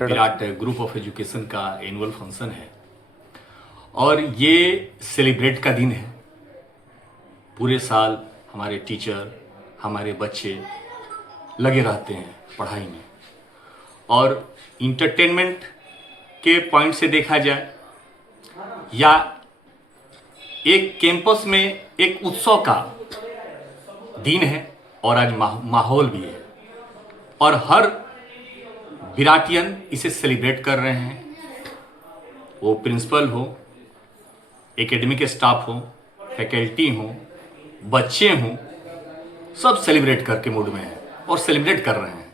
Virat group of education का annual function है और ये सेलिब्रेट का दिन है। पूरे साल हमारे टीचर, हमारे बच्चे लगे रहते हैं पढ़ाई में, और इंटरटेनमेंट के पॉइंट से देखा जाए या एक कैंपस में एक उत्सव का दिन है और आज माहौल भी है और हर विराटियन इसे सेलिब्रेट कर रहे हैं। वो प्रिंसिपल हो, एकेडमिक स्टाफ हो, फैकल्टी हो, बच्चे हों, सब सेलिब्रेट करके मूड में हैं और सेलिब्रेट कर रहे हैं।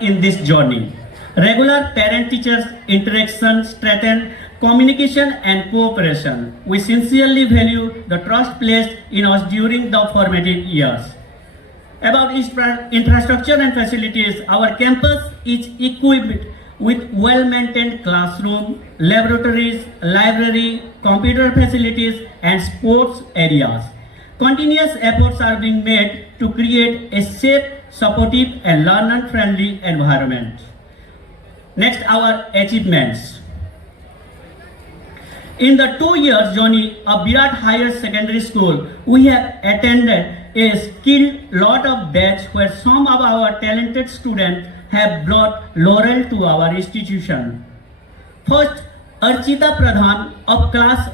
In this journey, regular parent-teachers interaction strengthen communication and cooperation. We sincerely value the trust placed in us during the formative years. About infrastructure and facilities, our campus is equipped with well-maintained classroom, laboratories, library, computer facilities, and sports areas. Continuous efforts are being made to create a safe, supportive, and learner-friendly environment. Next, our achievements. In the 2 years journey of Virat Higher Secondary School, we have attended a skilled lot of batch where some of our talented students have brought laurel to our institution. First, Archita Pradhan of class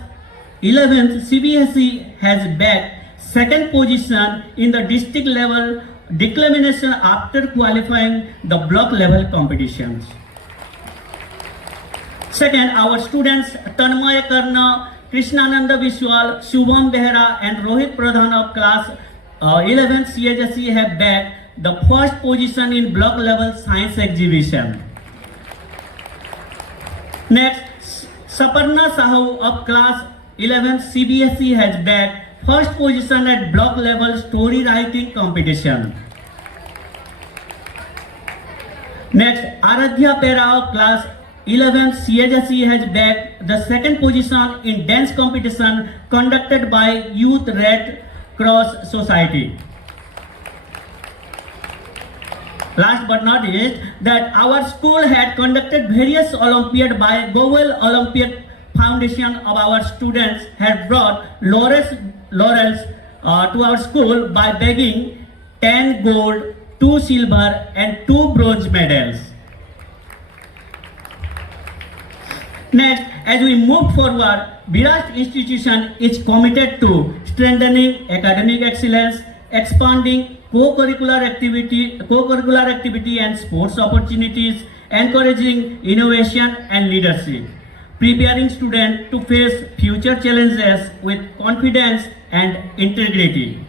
11th CBSE has bagged second position in the district level declamination after qualifying the block level competitions. Second, our students Tanmay Karna, Krishnananda Vishwal, Shubham Behra and Rohit Pradhan of class 11th CHSE have bagged the first position in block level science exhibition. Next, Saparna Sahu of class 11th CBSE has bagged first position at block level story writing competition. Next, Aradhya Pera of class 11th CHSE has bagged the second position in dance competition conducted by Youth Red Cross Society. Last but not least, that our school had conducted various Olympiad by Goel Olympic Foundation of our students had brought laurels to our school by bagging 10 gold, 2 silver and 2 bronze medals. Next, as we move forward, Virat institution is committed to strengthening academic excellence, expanding co-curricular activity and sports opportunities, encouraging innovation and leadership, preparing students to face future challenges with confidence and integrity.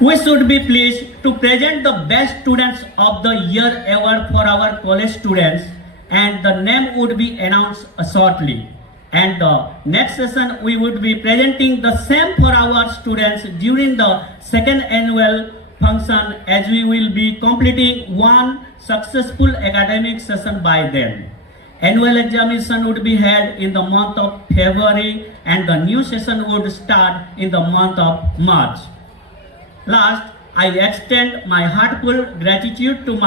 We should be pleased to present the best students of the year award for our college students, and the name would be announced shortly. And the next session we would be presenting the same for our students during the second annual function, as we will be completing one successful academic session by then. Annual examination would be held in the month of February and the new session would start in the month of March. Last, I extend my heartfelt gratitude to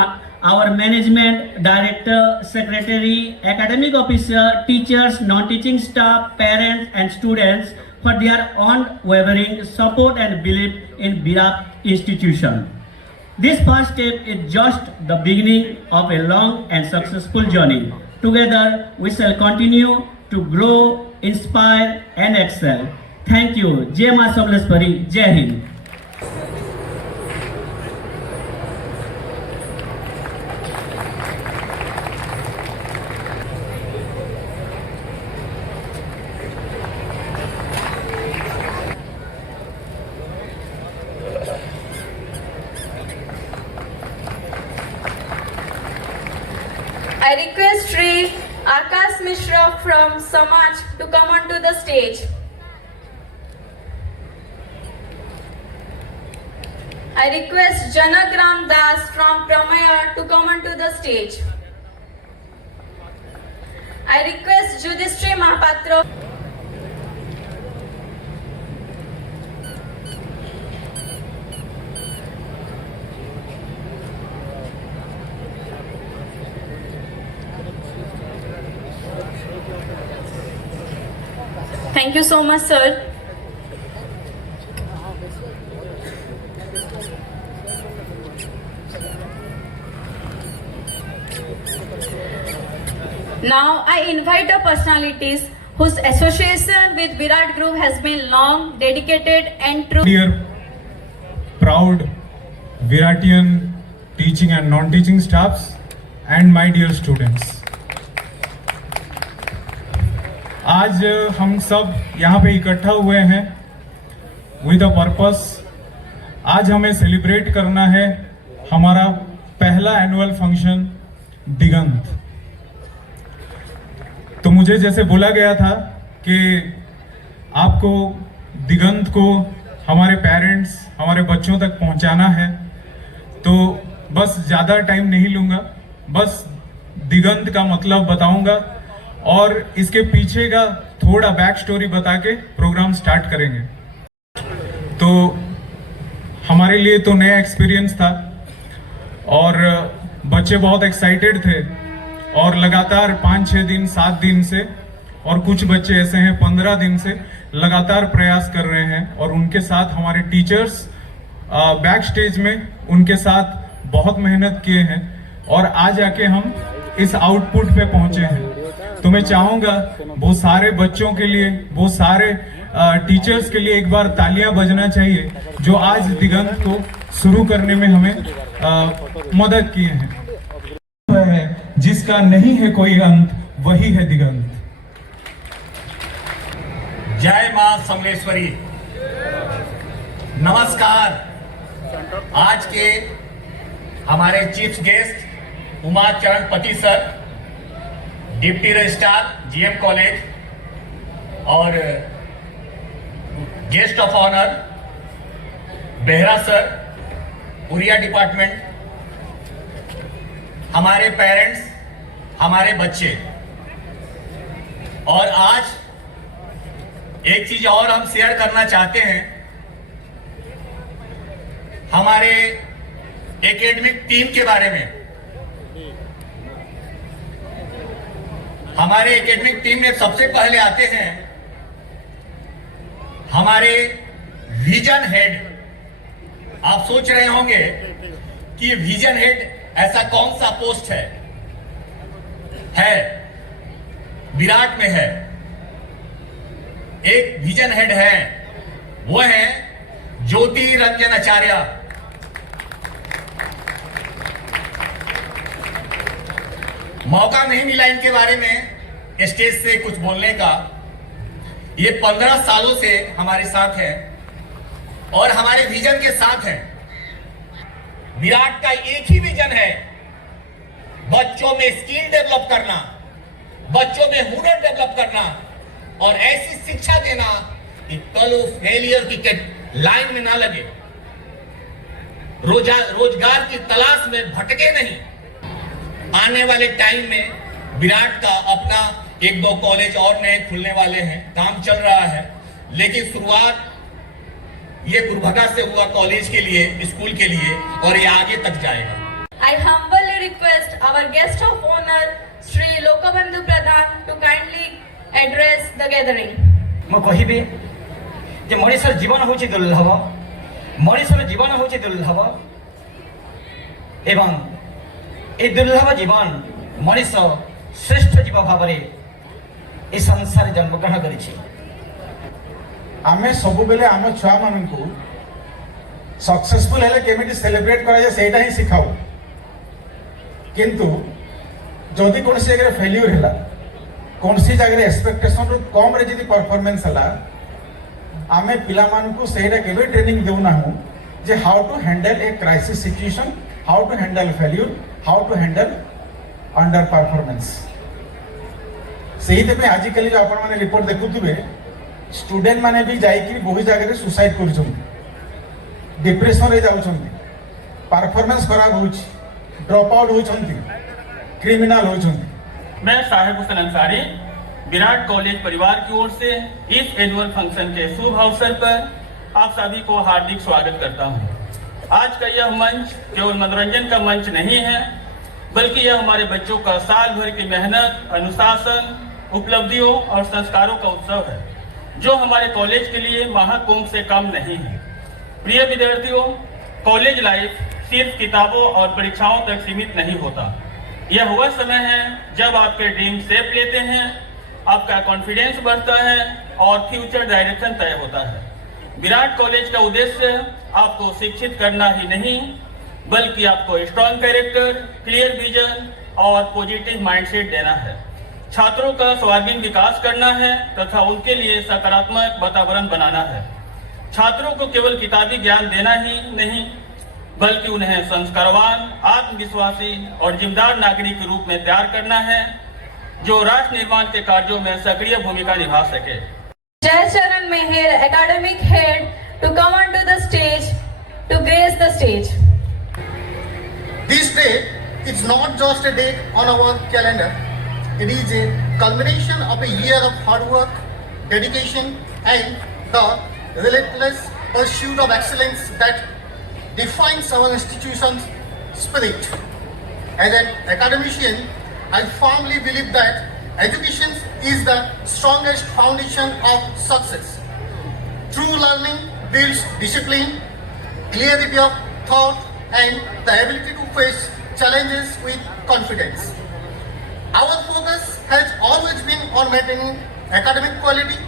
our management, director, secretary, academic officer, teachers, non-teaching staff, parents and students for their unwavering support and belief in Virat institution. This first step is just the beginning of a long and successful journey. Together, we shall continue to grow, inspire and excel. Thank you. Jai Ma Samleshwari. Jai Hind. I request Shri Akash Mishra from Samaj to come onto the stage. I request Janagram Das from Pramaya to come onto the stage. I request Judhishri Mahapatra. Thank you so much, sir. Now I invite the personalities whose association with Virat Group has been long, dedicated and true. Dear proud Viratian teaching and non-teaching staffs and my dear students, आज हम सब यहाँ पे इकट्ठा हुए हैं with a purpose. आज हमें सेलिब्रेट करना है हमारा पहला एनुअल फंक्शन दिगंत। तो मुझे जैसे बोला गया था कि आपको दिगंत को हमारे पेरेंट्स, हमारे बच्चों तक पहुंचाना है, तो बस ज़्यादा टाइम नहीं लूँगा, बस दिगंत का मतलब बताऊंगा और इसके पीछे का थोड़ा बैक स्टोरी बता के प्रोग्राम स्टार्ट करेंगे। तो हमारे लिए तो नया एक्सपीरियंस था और बच्चे बहुत एक्साइटेड थे और लगातार 5-6 दिन 7 दिन से, और कुछ बच्चे ऐसे हैं 15 दिन से लगातार प्रयास कर रहे हैं और उनके साथ हमारे टीचर्स बैक स्टेज में उनके साथ बहुत मेहनत किए हैं और आज आके हम इस आउटपुट पे पहुंचे हैं। तो मैं चाहूंगा वो सारे बच्चों के लिए, वो सारे टीचर्स के लिए एक बार तालियां बजना चाहिए जो आज दिगंत को शुरू करने में हमें मदद किए हैं। जिसका नहीं है कोई अंत वही है दिगंत। जय मां समलेश्वरी। नमस्कार। आज के हमारे chief guest Uma Charan Pati sir, deputy registrar GM college और guest of honour Behera sir, Odia department, हमारे पेरेंट्स, हमारे बच्चे, और आज एक चीज और हम शेयर करना चाहते हैं। हमारे एकेडमिक टीम के बारे में। हमारे एकेडमिक टीम में सबसे पहले आते हैं हमारे विजन हेड। आप सोच रहे होंगे कि विजन हेड ऐसा कौन सा पोस्ट है विराट में है। एक विजन हेड है, वो है ज्योति रंजन आचार्य। मौका नहीं मिला इनके बारे में स्टेज से कुछ बोलने का। ये 15 सालों से हमारे साथ हैं और हमारे विजन के साथ हैं। विराट का एक ही विजन है, बच्चों में स्किल डेवलप करना, बच्चों में हुनर डेवलप करना और ऐसी शिक्षा देना कि कल वो फेलियर की लाइन में ना लगे, रोजगार की तलाश में भटके नहीं। आने वाले टाइम में विराट का अपना 1-2 कॉलेज और नए खुलने वाले हैं, काम चल रहा है, लेकिन शुरुआत ये गुरभगा से हुआ कॉलेज के लिए, स्कूल के लिए, और ये आगे तक जाएगा। I humbly request our guest of honor, Shri Lokabandhu Pradhan, to kindly address the gathering. ମୁଁ କହିବି ଯେ ମଣିଷର ଜୀବନ ହେଉଛି ଦୁର୍ଲଭ, ମଣିଷର ଜୀବନ ହେଉଛି ଦୁର୍ଲଭ ଏବଂ ଏ ଦୁର୍ଲଭ ଜୀବନ ମଣିଷ ଶ୍ରେଷ୍ଠ ଜୀବ ଭାବରେ ଏ ସଂସାରରେ ଜନ୍ମଗ୍ରହଣ କରିଛି। आमे सबु बेले आम छुआ मानू सक्सेसफुल हेले केमिति सेलिब्रेट करा जाए सेटा ही सिखाऊ, किंतु जदि कौन सी जगह फेल्यूर है, कौन सी जगह एक्सपेक्टेशन रु कम रे जदि परफॉर्मेंस है, आमे पिला मानकु सेटा केबे ट्रेनिंग देउना हूं जे how to handle a crisis situation, how to handle failure, how to handle under performance. सेही आजिकल जो आपण माने रिपोर्ट देखुथिबे, स्टूडेंट माने भी जाइकि बहुत जगह सुसाइड कर डिप्रेशन रे जाउछन्ति, परफॉर्मेंस खराब होउछि, ड्रॉप आउट होउछन्ति, क्रिमिनल होउछन्ति। मैं साहिब हुसैन अंसारी विराट कॉलेज परिवार की ओर से इस एनुअल फंक्शन के शुभ अवसर पर आप सभी को हार्दिक स्वागत करता हूं। आज का यह मंच केवल मनोरंजन का मंच नहीं है, बल्कि यह हमारे बच्चों का साल भर की मेहनत, अनुशासन, उपलब्धियों और संस्कारों का उत्सव है। जो हमारे कॉलेज के लिए महाकुंभ से कम नहीं है। प्रिय विद्यार्थियों, कॉलेज लाइफ सिर्फ किताबों और परीक्षाओं तक सीमित नहीं होता। यह वह समय है जब आपके ड्रीम शेप लेते हैं, आपका कॉन्फिडेंस बढ़ता है और फ्यूचर डायरेक्शन तय होता है। विराट कॉलेज का उद्देश्य आपको शिक्षित करना ही नहीं, बल्कि आपको स्ट्रॉन्ग कैरेक्टर, क्लियर विजन और पॉजिटिव माइंडसेट देना है। छात्रों का सर्वांगीण विकास करना है तथा उनके लिए सकारात्मक वातावरण बनाना है। छात्रों को केवल किताबी ज्ञान देना ही नहीं, बल्कि उन्हें संस्कारवान, आत्मविश्वासी और जिम्मेदार नागरिक के रूप में तैयार करना है, जो राष्ट्र निर्माण के कार्यों में सक्रिय भूमिका निभा सके। Jai Charan Meher, academic head, to come onto the stage to grace the stage. This day is not just a date on our calendar. It is a culmination of a year of hard work, dedication, and the relentless pursuit of excellence that defines our institution's spirit. As an academician, I firmly believe that education is the strongest foundation of success. True learning builds discipline, clarity of thought, and the ability to face challenges with confidence. Our focus has always been on maintaining academic quality,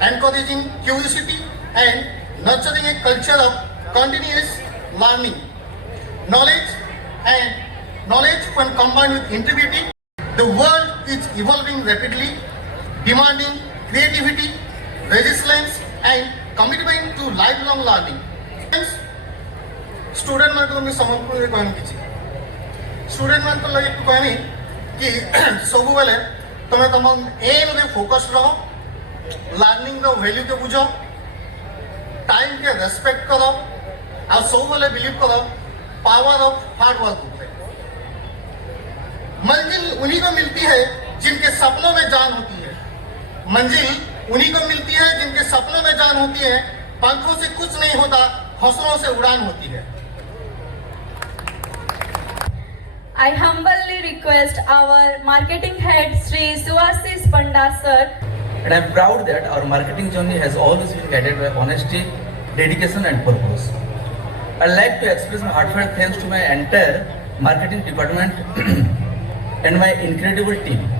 encouraging curiosity, and nurturing a culture of continuous learning. Knowledge when combined with integrity, the world is evolving rapidly, demanding creativity, resilience, and commitment to lifelong learning. Student मान को समझ कहनी किसी student मान लगे कहनी कि सब बेले तुम तुम एम रे फोकस रहो, लर्निंग वैल्यू के बुझ, टाइम के रेस्पेक्ट करो और सब बेले बिलीव करो पावर ऑफ हार्ड वर्क। मंजिल उन्हीं को मिलती है जिनके सपनों में जान होती है। मंजिल उन्हीं को मिलती है जिनके सपनों में जान होती है। पंखों से कुछ नहीं होता, हौसलों से उड़ान होती है। I humbly request our marketing head Sri Suvasis Panda sir. And I am proud that our marketing journey has always been guided by honesty, dedication and purpose. I would like to express my heartfelt thanks to my entire marketing department and my incredible team,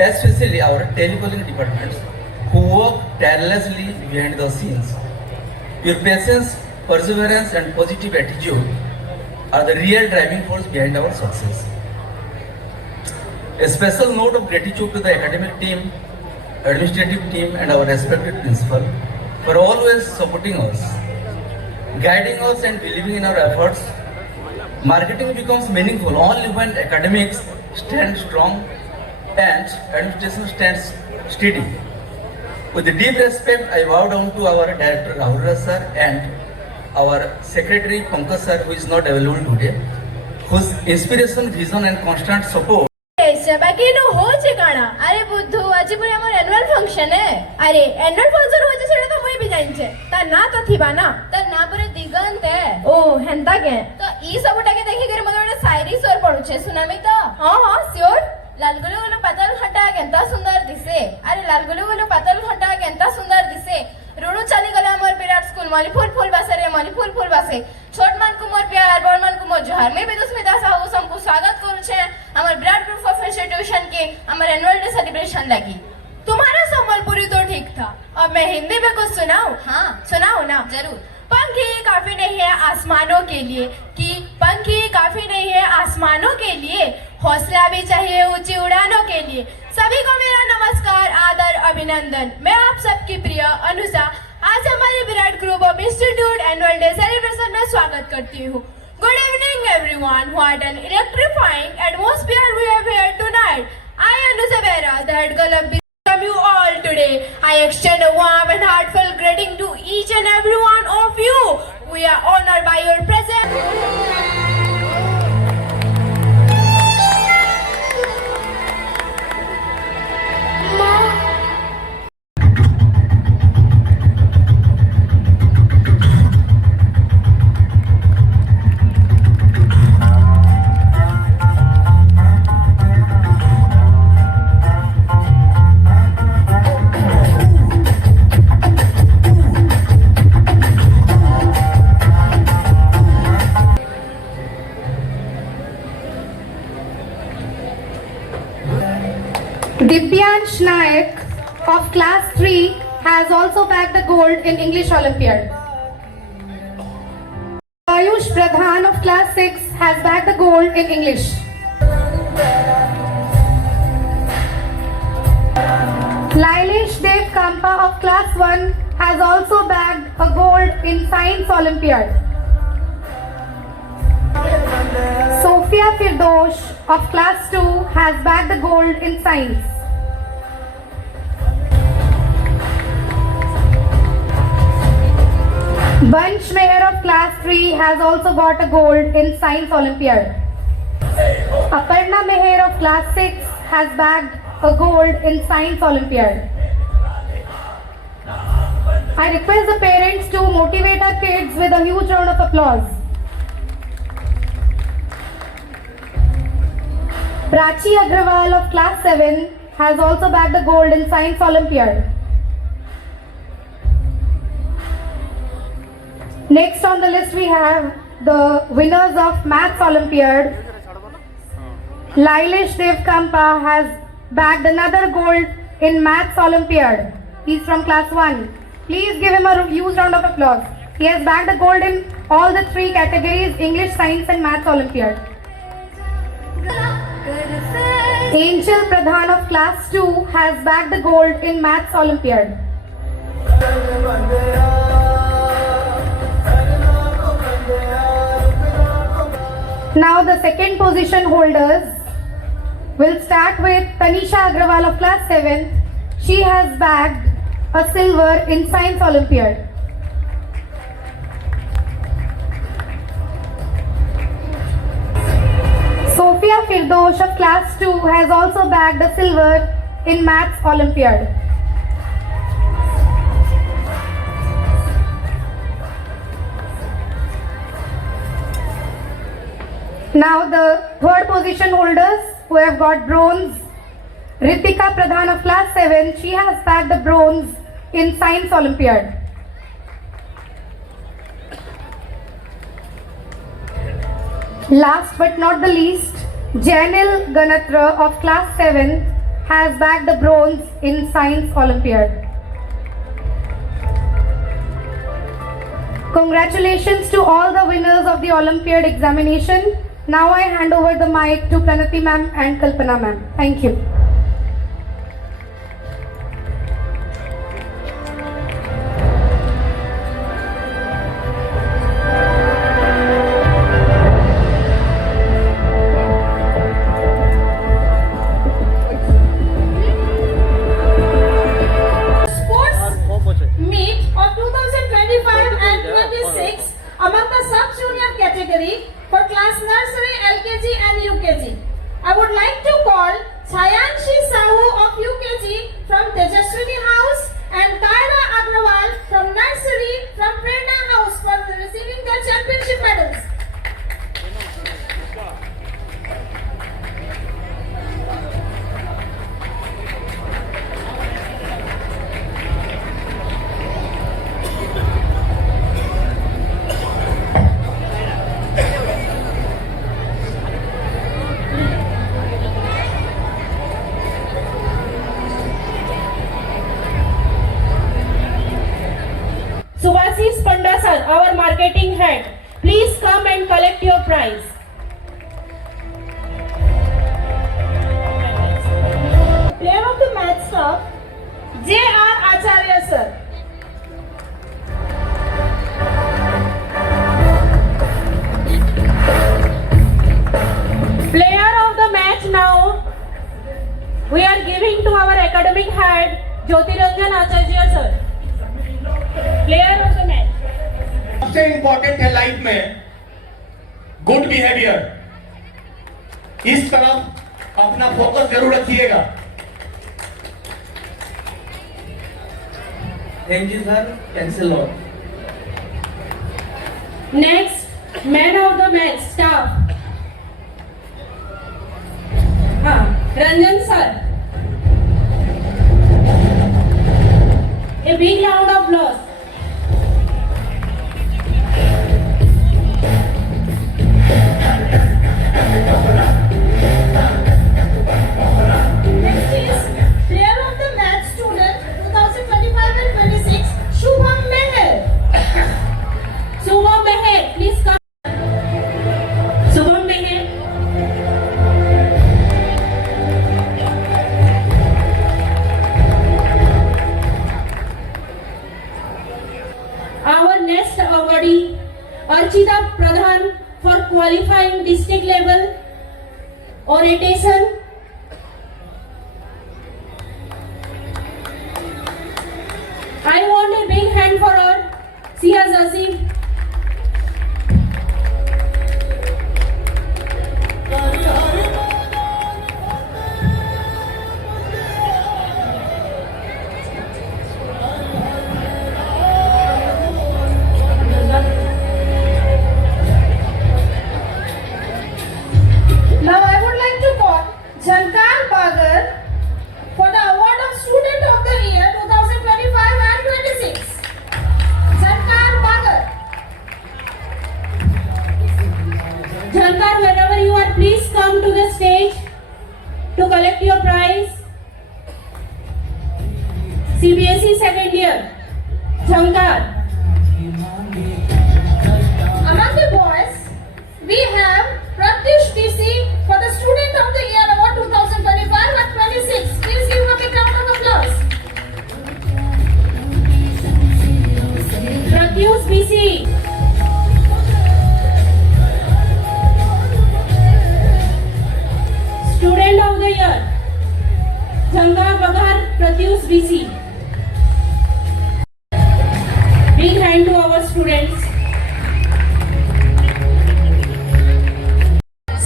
especially our telecalling departments who work tirelessly behind the scenes. Your patience, perseverance and positive attitude are the real driving force behind our success. A special note of gratitude to the academic team, administrative team and our respected principal for always supporting us, guiding us and believing in our efforts. Marketing becomes meaningful only when academics stand strong and administration stands steady. With deep respect, I bow down to our director Rahul Raj sir and our secretary Pankaj sir, who is not available today, whose inspiration, vision and constant support. बाकी no हो चिकाना अरे बुद्धू आज पुरे हमर annual function है। अरे annual function हो जे तो मुई भी जाइन छे त ना तो थिबा ना त ना पुरे दिगंत है। ओ हेंता के तो ई सबटा के देखि करे मते शायरी स्वर पढु छे सुनामी तो। हां हां श्योर। लालगुलो गुलो पातल घटा केंता सुंदर दिसे। अरे लालगुलो गुलो पातल घटा केंता सुंदर दिसे। रुणु चली गला हमर विराट स्कूल माली फूल फूल बासे रे माली फूल फूल बासे। छोट मान को मोर प्यार, बड़ मान को मोर जोहार। मैं बेदस्मिता साहू सबको स्वागत करू छे हमर विराट ग्रुप ऑफ इंस्टीट्यूशन के हमर एनुअल डे सेलिब्रेशन लगी। तुम्हारा संबलपुरी तो ठीक था, अब मैं हिंदी में कुछ सुनाऊं? हाँ सुनाओ ना। जरूर। पंखी काफी नहीं है आसमानों के लिए, कि पंखी काफी नहीं है आसमानों के लिए, हौसला भी चाहिए ऊंची उड़ानों के लिए। सभी को मेरा नमस्कार, आदर, अभिनंदन। मैं आप सबकी प्रिय अनुषा आज हमारे Virat group of institute annual day celebration में स्वागत करती हूँ। Good evening everyone. What an electrifying atmosphere we have here tonight. I Anusha Behra, the head girl of from you all today. I extend a warm and heartfelt greeting to each and every one of you. We are honored by your presence. Dibyansh Naik of class 3 has also bagged the gold in English Olympiad. Ayush Pradhan of class 6 has bagged the gold in English. Lailesh Dev Kampa of class 1 has also bagged a gold in Science Olympiad. Sophia Firdosh of class 2 has bagged the gold in Science. Vansh Meher of class 3 has also got a gold in Science Olympiad. Aparna Meher of class 6 has bagged a gold in Science Olympiad. I request the parents to motivate our kids with a huge round of applause. Prachi Agrawal of class 7 has also bagged the gold in Science Olympiad. Next on the list we have the winners of Maths Olympiad. Lailesh Dev Kampa has bagged another gold in Maths Olympiad. He's from class 1. Please give him a huge round of applause. He has bagged a gold in all the 3 categories: English, Science and Maths Olympiad. Angel Pradhan of class 2 has bagged the gold in Maths Olympiad. Now the second position holders. We'll start with Tanisha Agrawal of class 7. She has bagged a silver in Science Olympiad. Sophia Firdosh of class 2 has also bagged a silver in Maths Olympiad. Now the third position holders who have got bronze. Ritika Pradhan of class 7, she has bagged the bronze in Science Olympiad. Last but not the least, Janil Ganatra of class 7 has bagged the bronze in Science Olympiad. Congratulations to all the winners of the Olympiad examination. Now I hand over the mic to Pranati ma'am and Kalpana ma'am. Thank you. Meet of 2025 and 26 among the sub-junior category for class nursery, LKG and UKG. I would like to call Chayanshi Sahu of UKG from Tejaswini House and Kaira Agrawal from nursery from Prerna House for receiving their championship medals. Suvasis Panda sir, our marketing head, please come and collect your prize. Player of the match staff, J.R. Acharya sir. Player of the match now, we are giving to our academic head, Jyotiranjan Acharya sir. Player of the match. सबसे important है life में good behaviour. इस तरफ अपना focus जरूर रखिएगा। Thank you, sir. Thanks a lot. Next, man of the match staff. Ranjan sir. A big round of applause. Next is Archita Pradhan for qualifying district level orientation. I want a big hand for her. She has achieved. Now I would like to call Jankar Bagar for the award of Student of the Year 2025 and 26. Jankar Bagar. Jankar, wherever you are, please come to the stage to collect your prize. CBSE second year. Jankar. Among the boys, we have Pratyush TC for the Student of the Year Award 2025 and 26. Please give him a big round of applause. Pratyush TC. Student of the Year. Jankar Bagar, Pratyush BC. Big hand to our students.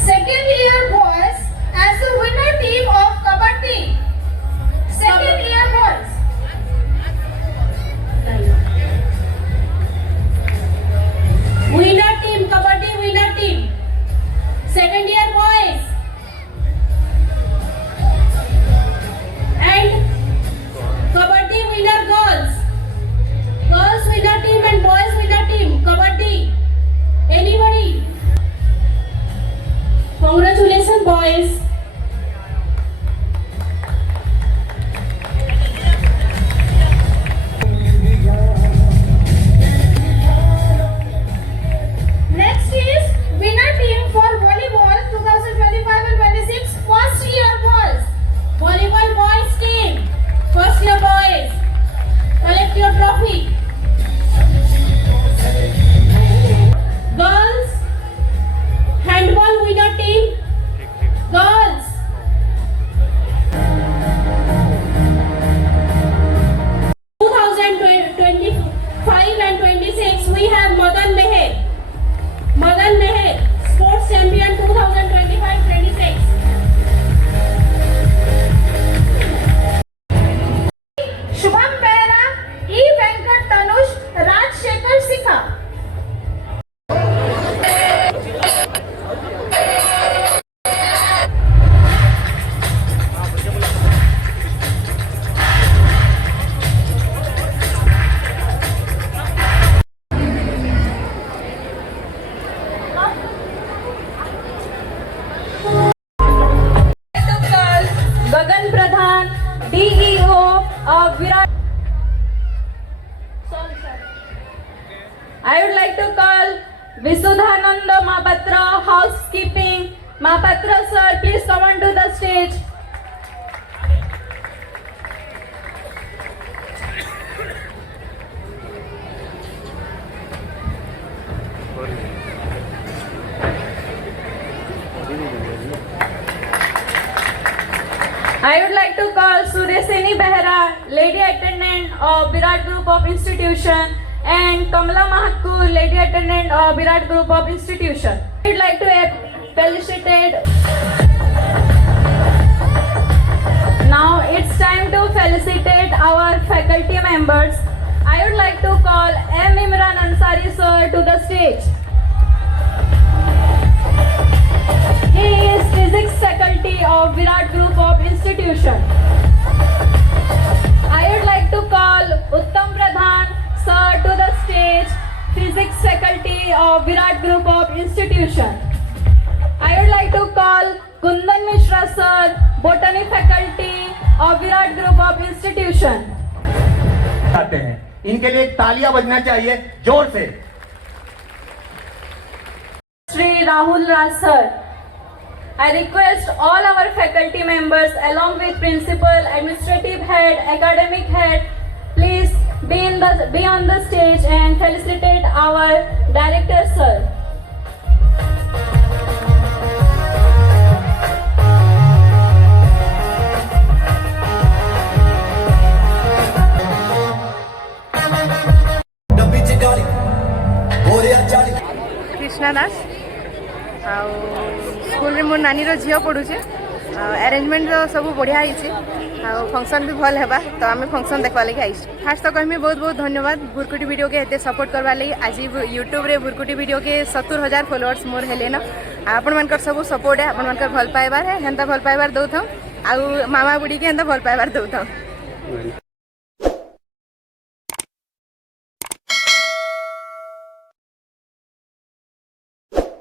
Second year boys as the winner team of Kabaddi. Second year boys. Winner team, Kabaddi winner team. Second year boys. And Kabaddi winner girls. Girls winner team and boys winner team. Kabaddi. Anybody? Congratulations, boys. Next is winner team for volleyball 2025 and 26. First year boys. Volleyball boys team. First year boys. Collect your trophy. Girls. Handball winner team. Girls. And 26 we have Madan Meher. Madan Meher, sports champion 2025-26. Shubham Behra, E. Venkat Tanush, Raj Shekhar Sikha. Gagan Pradhan, DEO of Virat. I would like to call Visudhananda Mahapatra, housekeeping. Mahapatra sir, please come on to the stage. I would like to call Suresini Behra, lady attendant of Virat Group of Institution, and Kamala Mahakku, lady attendant of Virat Group of Institution. I would like to felicitate. Now it's time to felicitate our faculty members. I would like to call M. Imran Ansari sir to the stage. He is physics faculty of Virat Group of Institution. I would like to call Uttam Pradhan sir to the stage, physics faculty of Virat Group of Institution. I would like to call Kundan Mishra sir, botany faculty of Virat Group of Institution. आते हैं इनके लिए तालियां बजना चाहिए जोर से. Shri Rahul Raj sir. I request all our faculty members along with principal, administrative head, academic head, please be on the stage and felicitate our director, sir. Krishna Das school मो नानी झील पढ़ुचे अरेंजमेंट सब बढ़िया फंक्शन भी भल है तो आम फंक्शन देखा लगे आई फास्ट तो कहमी बहुत बहुत धन्यवाद भुरकुटी वीडियो के एते सपोर्ट करवा लगी आज यूट्यूब रे भुरकुटी वीडियो के 70,000 फॉलोअर्स मोर हेले न आपण मानकर सब सपोर्ट है आपण मानकर भल पाइबार है हेंता भल पाइबार दौथाऊ आ मामा बुढ़ी के हेंता भल पाइबार दौथाऊ।